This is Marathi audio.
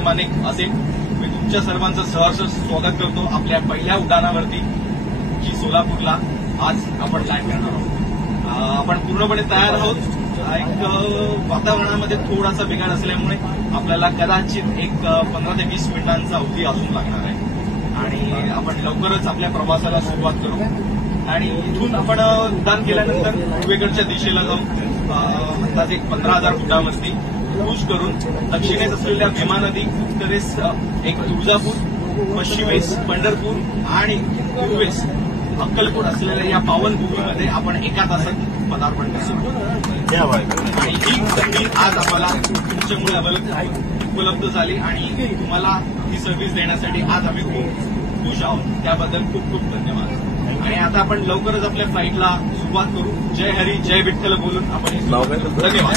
मानेक असेल. मी तुमच्या सर्वांचं सहर्ष स्वागत करतो आपल्या पहिल्या उड्डाणावरती जी सोलापूरला आज आपण लँड करणार आहोत. आपण पूर्णपणे तयार आहोत. एक वातावरणामध्ये थोडासा बिघाड असल्यामुळे आपल्याला कदाचित एक 15 ते 20 मिनिटांचा अवधी अजून लागणार आहे आणि आपण लवकरच आपल्या प्रवासाला सुरुवात करू. आणि इथून आपण उड्डाण केल्यानंतर पूर्वेकडच्या दिशेला जाऊन अंदाजे 15,000 फुटावरती क्रूज करून दक्षिणेस असलेल्या भीमा नदी, उत्तरेस एक तुळजापूर, पश्चिमेस पंढरपूर आणि पूर्वेस अक्कलकोट असलेल्या या पावनभूमीमध्ये आपण एका तासात पदार्पण करतो. आणि ही संधी आज आम्हाला तुमच्यामुळे उपलब्ध झाली आणि तुम्हाला ही सर्व्हिस देण्यासाठी आज आम्ही खूप खुश आहोत. त्याबद्दल खूप खूप धन्यवाद. आणि आता आपण लवकरच आपल्या फ्लाईटला सुरुवात करू. जय हरी जय विठ्ठल बोलून आपण धन्यवाद.